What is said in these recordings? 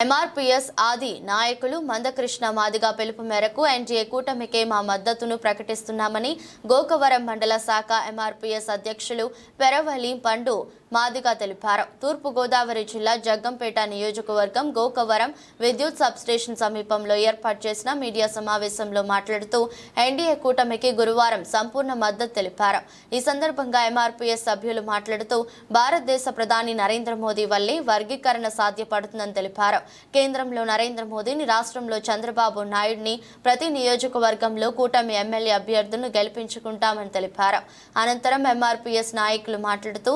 MRPS ఆది నాయకులు మందకృష్ణ మాదిగ పిలుపు మేరకు ఎన్డీఏ కూటమికే మా మద్దతును ప్రకటిస్తున్నామని గోకవరం మండల శాఖ ఎంఆర్పీఎస్ అధ్యక్షులు పెరవలి పండు మాదిక తెలిపారు తూర్పు గోదావరి జిల్లా జగ్గంపేట నియోజకవర్గం గోకవరం విద్యుత్ సబ్స్టేషన్ సమీపంలో ఏర్పాటు చేసిన మీడియా సమావేశంలో మాట్లాడుతూ ఎన్డీఏ కూటమికి గురువారం సంపూర్ణ మద్దతు తెలిపారు ఈ సందర్భంగా ఎంఆర్పీఎస్ సభ్యులు మాట్లాడుతూ భారతదేశ ప్రధాని నరేంద్ర మోదీ వల్లే వర్గీకరణ సాధ్యపడుతుందని తెలిపారు కేంద్రంలో నరేంద్ర మోదీని రాష్ట్రంలో చంద్రబాబు నాయుడిని ప్రతి నియోజకవర్గంలో కూటమి ఎమ్మెల్యే అభ్యర్థులను గెలిపించుకుంటామని తెలిపారు అనంతరం ఎంఆర్పీఎస్ నాయకులు మాట్లాడుతూ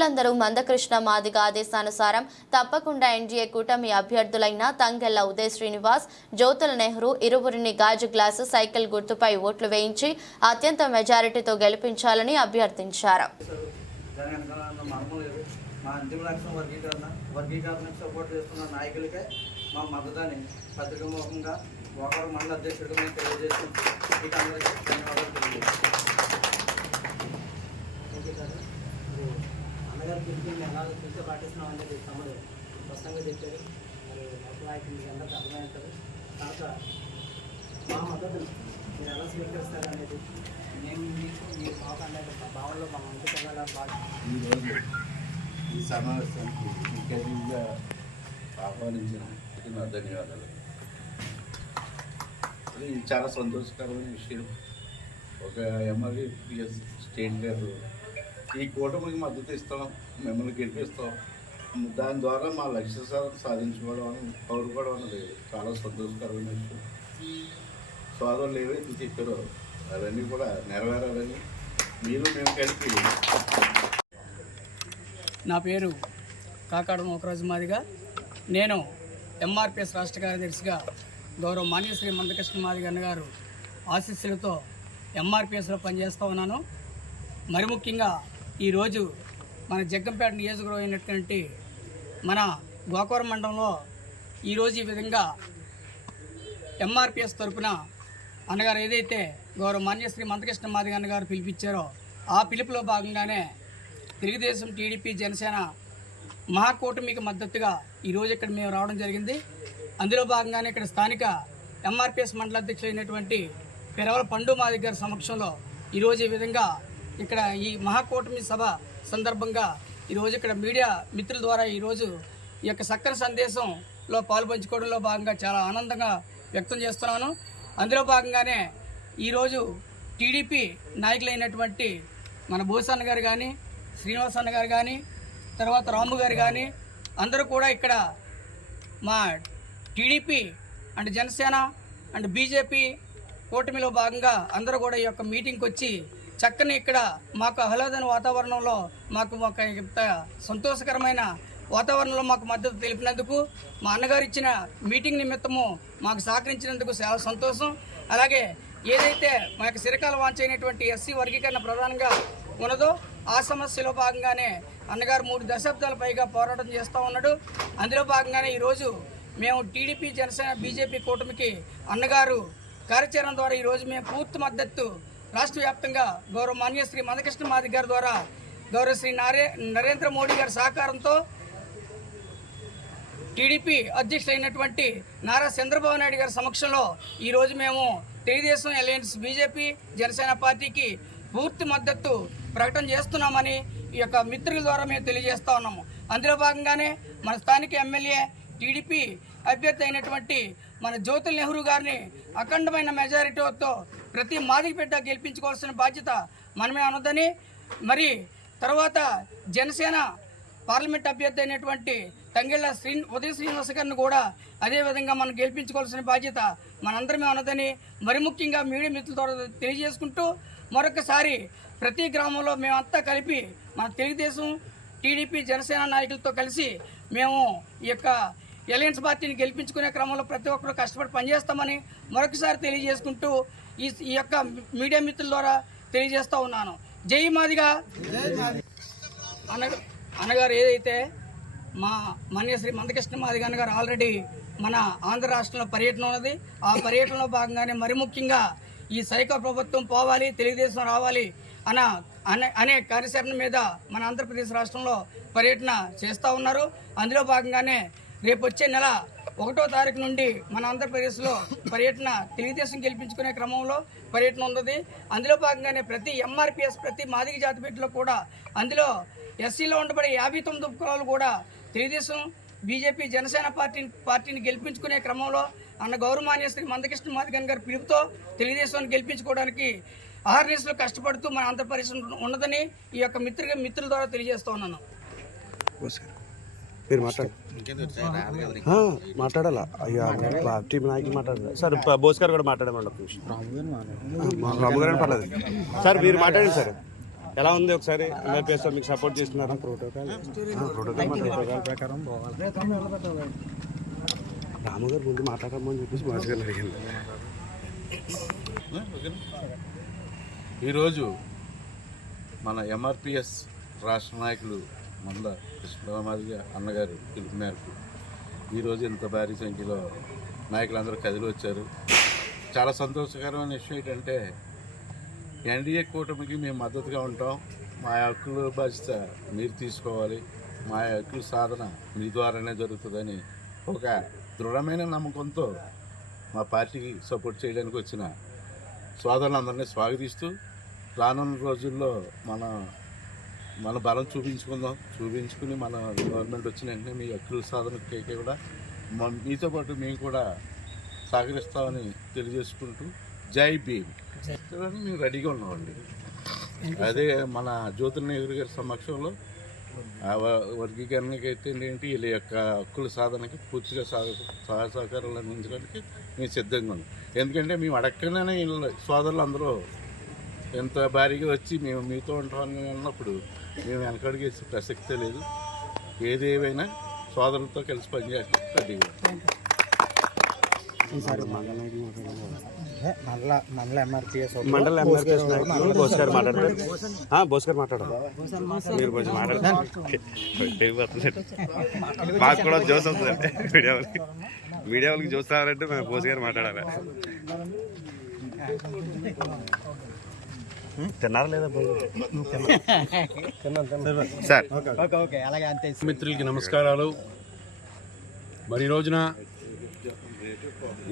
ప్రజలందరూ మందకృష్ణ మాదిగ ఆదేశానుసారం తప్పకుండా ఎన్డీఏ కూటమి అభ్యర్థులైన తంగెల్ల ఉదయ్ శ్రీనివాస్ జ్యోతుల నెహ్రూ ఇరువురిని గాజు గ్లాసు సైకిల్ గుర్తుపై ఓట్లు వేయించి అత్యంత మెజారిటీతో గెలిపించాలని అభ్యర్థించారు. మా అంతిమ లక్ష్యం వర్గీకరణ వర్గీకరణకు సపోర్ట్ చేస్తున్న నాయకులకే మా మద్దతుని పత్రికాముఖంగా ఒకరు మండల అధ్యక్షుడిగా తెలియజేస్తున్నాం అందరికీ ధన్యవాదాలు తెలియజేస్తున్నాం ఓకే సార్ ఇప్పుడు బ్రదర్ పిలిపింది ఎలా చూస్తే పాటిస్తున్నాం అనేది తమ్ముడు స్పష్టంగా చెప్పారు. మరి మొత్తం నాయకులు మీకు అందరికీ అర్థమవుతుంది తర్వాత మా మద్దతు మీరు ఎలా స్వీకరిస్తారు అనేది మేము మీకు మీ మాకంటే భావనలో మా ముందుకు వెళ్ళాలని బాగా ఈరోజు ఈ సమావేశానికి ముఖ్య అతిథిగా ఆహ్వానించిన ధన్యవాదాలు. ఇది చాలా సంతోషకరమైన విషయం. ఒక ఎంఆర్పిఎస్ స్టేట్ గారు ఈ కూటమికి మద్దతు ఇస్తాం మిమ్మల్ని గెలిపిస్తాం. దాని ద్వారా మా లక్ష్య సాధించుకోవడం కోరుకోవడం అనేది చాలా సంతోషకరమైన విషయం. సోదరులు ఏవైతే చెప్పారో అవన్నీ కూడా నెరవేరాలని మీరు మేము కలిపి నా పేరు కాకాడ నోకరాజు మాదిగా. నేను ఎంఆర్పిఎస్ రాష్ట్ర కార్యదర్శిగా గౌరవ మాన్యశ్రీ మందకృష్ణ మాదిగన్న గారు ఆశీస్సులతో ఎంఆర్పిఎస్లో పనిచేస్తూ ఉన్నాను. మరి ముఖ్యంగా ఈరోజు మన జగ్గంపేట నియోజకవర్గం అయినటువంటి మన గోకవరం మండలంలో ఈరోజు ఈ విధంగా ఎంఆర్పిఎస్ తరఫున అన్నగారు ఏదైతే గౌరవ మాన్యశ్రీ మంతకృష్ణ మాదిగ అన్న గారు పిలిపించారో ఆ పిలుపులో భాగంగానే తెలుగుదేశం టీడీపీ జనసేన మహాకూటమికి మద్దతుగా ఈరోజు ఇక్కడ మేము రావడం జరిగింది. అందులో భాగంగానే ఇక్కడ స్థానిక ఎంఆర్పిఎస్ మండల అధ్యక్షులైనటువంటి పెరవల పండు మాదిగ గారి సమక్షంలో ఈరోజు ఈ విధంగా ఇక్కడ ఈ మహాకూటమి సభ సందర్భంగా ఈరోజు ఇక్కడ మీడియా మిత్రుల ద్వారా ఈరోజు ఈ యొక్క సక్కర సందేశంలో పాల్పంచుకోవడంలో భాగంగా చాలా ఆనందంగా వ్యక్తం చేస్తున్నాను. అందులో భాగంగానే ఈరోజు టీడీపీ నాయకులైనటువంటి మన భూసన్న గారు కానీ శ్రీనివాసన్న అన్న గారు కానీ తర్వాత రాము గారు కానీ అందరూ కూడా ఇక్కడ మా TDP and Janasena and BJP కూటమిలో భాగంగా అందరూ కూడా ఈ యొక్క మీటింగ్కి వచ్చి చక్కని ఇక్కడ మాకు ఆహ్లాదన వాతావరణంలో మాకు ఒక ఇంత సంతోషకరమైన వాతావరణంలో మాకు మద్దతు తెలిపినందుకు మా అన్నగారు ఇచ్చిన మీటింగ్ నిమిత్తము మాకు సహకరించినందుకు చాలా సంతోషం. అలాగే ఏదైతే మా యొక్క చిరకాల వాంచైనటువంటి ఎస్సీ వర్గీకరణ ప్రధానంగా ఉన్నదో ఆ సమస్యలో భాగంగానే అన్నగారు మూడు దశాబ్దాల పైగా పోరాటం చేస్తూ ఉన్నాడు. అందులో భాగంగానే ఈరోజు మేము టీడీపీ జనసేన బీజేపీ కూటమికి అన్నగారు కార్యాచరణ ద్వారా ఈరోజు మేము పూర్తి మద్దతు రాష్ట్ర వ్యాప్తంగా గౌరవ మాన్య శ్రీ మందకృష్ణ మాది గారి ద్వారా గౌరవ శ్రీ నరే నరేంద్ర మోడీ గారి సహకారంతో టీడీపీ అధ్యక్షుడైనటువంటి నారా చంద్రబాబు నాయుడు గారి సమక్షంలో ఈరోజు మేము తెలుగుదేశం అలయన్స్ బీజేపీ జనసేన పార్టీకి పూర్తి మద్దతు ప్రకటన చేస్తున్నామని ఈ యొక్క మిత్రుల ద్వారా మేము తెలియజేస్తా ఉన్నాము. అందులో భాగంగానే మన స్థానిక ఎమ్మెల్యే టీడీపీ అభ్యర్థి అయినటువంటి మన జ్యోతుల్ నెహ్రూ గారిని అఖండమైన మెజారిటీతో ప్రతి మాదిరి బిడ్డ గెలిపించుకోవాల్సిన బాధ్యత మనమే ఉన్నదని మరి తర్వాత జనసేన పార్లమెంట్ అభ్యర్థి అయినటువంటి తంగిళ్ళ శ్రీ ఉదయ శ్రీనివాస గారిని కూడా అదేవిధంగా మనం గెలిపించుకోవాల్సిన బాధ్యత మనందరమే ఉన్నదని మరి ముఖ్యంగా మీడియా మిత్రుల ద్వారా తెలియజేసుకుంటూ మరొకసారి ప్రతి గ్రామంలో మేమంతా కలిపి మన తెలుగుదేశం టీడీపీ జనసేన నాయకులతో కలిసి మేము ఈ యొక్క ఎలయన్స్ పార్టీని గెలిపించుకునే క్రమంలో ప్రతి ఒక్కరు కష్టపడి పనిచేస్తామని మరొకసారి తెలియజేసుకుంటూ ఈ ఈ యొక్క మీడియా మిత్రుల ద్వారా తెలియజేస్తూ ఉన్నాను. జై మాదిగా. అన్న అన్నగారు ఏదైతే మా మన్యశ్రీ మందకృష్ణ మాదిగా గారు ఆల్రెడీ మన ఆంధ్ర రాష్ట్రంలో పర్యటన ఉన్నది. ఆ పర్యటనలో భాగంగానే మరి ముఖ్యంగా ఈ సైకో ప్రభుత్వం పోవాలి తెలుగుదేశం రావాలి అన అనే అనే మీద మన ఆంధ్రప్రదేశ్ రాష్ట్రంలో పర్యటన చేస్తూ ఉన్నారు. అందులో భాగంగానే రేపు వచ్చే నెల ఒకటో తారీఖు నుండి మన ఆంధ్రప్రదేశ్లో పర్యటన తెలుగుదేశం గెలిపించుకునే క్రమంలో పర్యటన ఉన్నది. అందులో భాగంగానే ప్రతి ఎంఆర్పిఎస్ ప్రతి మాదిగ జాతి బిడ్డలో కూడా అందులో ఎస్సీలో ఉండబడే యాభై తొమ్మిది కులాలు కూడా తెలుగుదేశం బీజేపీ జనసేన పార్టీ పార్టీని గెలిపించుకునే క్రమంలో అన్న గౌరవమాన్య శ్రీ మందకృష్ణ మాదిగన్ గారి పిలుపుతో తెలుగుదేశాన్ని గెలిపించుకోవడానికి ఆర్ఎస్లో కష్టపడుతూ మన ఆంధ్రప్రదేశ్ ఉన్నదని ఈ యొక్క మిత్రుల మిత్రుల ద్వారా తెలియజేస్తూ ఉన్నాను. మీరు మాట్లాడు. ఆ, మాట్లాడాలా? అయ్యా పార్టీ నాయకులు మాట్లాడాలి? సార్ బోస్ గారు కూడా మాట్లాడమని ఒక నిమిషం. రాము గారు పర్లేదు సార్ మీరు మాట్లాడండి సార్. ఎలా ఉంది ఒకసారి? ఎంఆర్పిఎస్ మీకు సపోర్ట్ చేస్తున్నారు? ప్రోటోకాల్. ప్రోటోకాల్ ప్రకారం రాము గారు ముందు మాట్లాడమని చెప్పేసి బోస్ గారు అడిగింది ఈరోజు మన ఎంఆర్పిఎస్ రాష్ట్ర నాయకులు మంద కృష్ణమాదిగ అన్నగారు పిలుపు మేరకు ఈరోజు ఇంత భారీ సంఖ్యలో నాయకులందరూ కదిలి వచ్చారు. చాలా సంతోషకరమైన విషయం ఏంటంటే ఎన్డీఏ కూటమికి మేము మద్దతుగా ఉంటాం. మా హక్కుల బాధ్యత మీరు తీసుకోవాలి. మా హక్కుల సాధన మీ ద్వారానే జరుగుతుందని ఒక దృఢమైన నమ్మకంతో మా పార్టీకి సపోర్ట్ చేయడానికి వచ్చిన సోదరులందరినీ స్వాగతిస్తూ రానున్న రోజుల్లో మన మన బలం చూపించుకుందాం. చూపించుకుని మన గవర్నమెంట్ వచ్చిన వెంటనే మీ హక్కుల సాధనకి కూడా మ- మీతో పాటు మేము కూడా సహకరిస్తామని తెలియజేసుకుంటూ జై భీమ్. మేము రెడీగా ఉన్నామండి. అదే మన జ్యోతుల నెహ్రూ గారి సమక్షంలో వర్గీకరణకి అయితే ఏంటి వీళ్ళ యొక్క హక్కుల సాధనకి పూర్తిగా సహ సహాయ సహకారాలు అందించడానికి మేము సిద్ధంగా ఉన్నాం. ఎందుకంటే మేము అడగగానే వీళ్ళ సోదరులు అందరూ ఎంత భారీగా వచ్చి మేము మీతో ఉంటామని అన్నప్పుడు మేము వెనకడిగేసే ప్రసక్తే లేదు. ఏది ఏవైనా సోదరులతో కలిసి పనిచేస్తే రెడీగా ఉన్నాం. మండల ఎంఆర్పిఎస్ నాయకులు. బోస్ గారు మాట్లాడతారు. ఆ, బోస్ గారు మాట్లాడారు మీరు కొంచెం మాట్లాడతారు. పెరిగిపోతున్నారు మాకు కూడా జోస్ వస్తుంది మీడియా వాళ్ళకి. మీడియా వాళ్ళకి జోస్ రావాలంటే మేము బోస్ గారు మాట్లాడాలి తిన్నారా లేదా సార్. మిత్రులకి నమస్కారాలు. మరి రోజున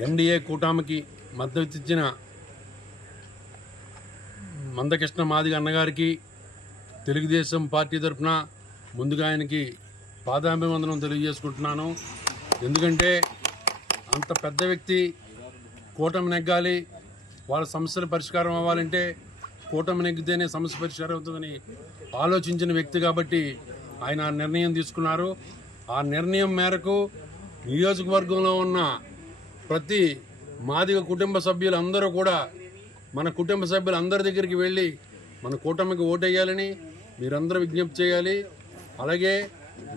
ఎన్డీఏ కూటమికి మద్దతు ఇచ్చిన మందకృష్ణ మాదిగ అన్నగారికి తెలుగుదేశం పార్టీ తరఫున ముందుగా ఆయనకి పాదాభివందనం తెలియజేసుకుంటున్నాను. ఎందుకంటే అంత పెద్ద వ్యక్తి కూటమి నెగ్గాలి వాళ్ళ సమస్యల పరిష్కారం అవ్వాలంటే కూటమి నెగ్గితేనే సమస్య పరిష్కారం అవుతుందని ఆలోచించిన వ్యక్తి కాబట్టి ఆయన ఆ నిర్ణయం తీసుకున్నారు. ఆ నిర్ణయం మేరకు నియోజకవర్గంలో ఉన్న ప్రతి మాదిగ కుటుంబ సభ్యులందరూ కూడా మన కుటుంబ సభ్యులు అందరి దగ్గరికి వెళ్ళి మన కూటమికి ఓటేయాలని మీరందరూ విజ్ఞప్తి చేయాలి. అలాగే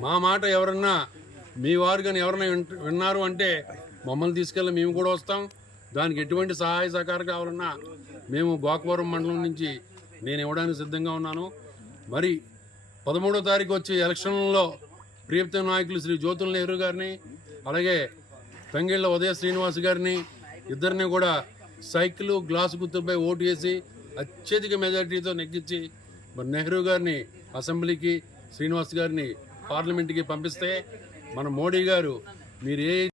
మా మాట ఎవరన్నా మీ వారు కానీ ఎవరైనా విన్నారు అంటే మమ్మల్ని తీసుకెళ్ళి మేము కూడా వస్తాం. దానికి ఎటువంటి సహాయ సహకారం కావాలన్నా మేము గోకవరం మండలం నుంచి నేను ఇవ్వడానికి సిద్ధంగా ఉన్నాను. మరి పదమూడో తారీఖు వచ్చే ఎలక్షన్లలో ప్రియత నాయకులు శ్రీ జ్యోతుల నెహ్రూ గారిని అలాగే పెంగిళ్ళ ఉదయ శ్రీనివాస్ గారిని ఇద్దరిని కూడా సైకిల్ గ్లాసు గుర్తుపై ఓటు వేసి అత్యధిక మెజారిటీతో నెగ్గించి మరి నెహ్రూ గారిని అసెంబ్లీకి శ్రీనివాస్ గారిని పార్లమెంట్కి పంపిస్తే మన మోడీ గారు మీరు ఏ